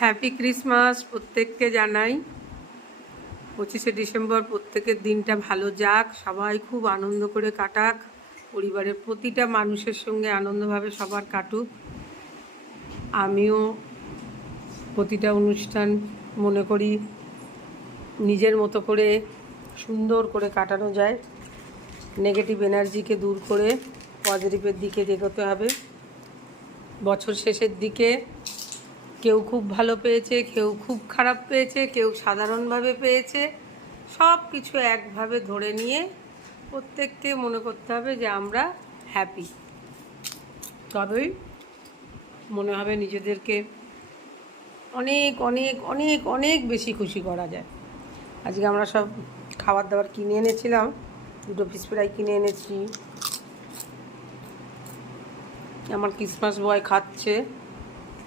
Happy Christmas প্রত্যেককে জানাই। 25শে December প্রত্যেকের দিনটা ভালো যাক, সবাই খুব আনন্দ করে কাটাক, পরিবারের প্রতিটা মানুষের সঙ্গে আনন্দভাবে সবার কাটুক। আমিও প্রতিটা অনুষ্ঠান মনে করি নিজের মতো করে সুন্দর করে কাটানো যায়। নেগেটিভ এনার্জিকে দূর করে পজিটিভের দিকে এগোতে হবে। বছর শেষের দিকে কেউ খুব ভালো পেয়েছে, কেউ খুব খারাপ পেয়েছে, কেউ সাধারণভাবে পেয়েছে। সব কিছু একভাবে ধরে নিয়ে প্রত্যেককে মনে করতে হবে যে আমরা হ্যাপি। তবেই মনে হবে নিজেদেরকে অনেক অনেক অনেক অনেক বেশি খুশি করা যায়। আজকে আমরা সব খাবার দাবার কিনে এনেছিলাম, 2টো ফিশ ফ্রাই কিনে এনেছি। আমার ক্রিসমাস বয় খাচ্ছে।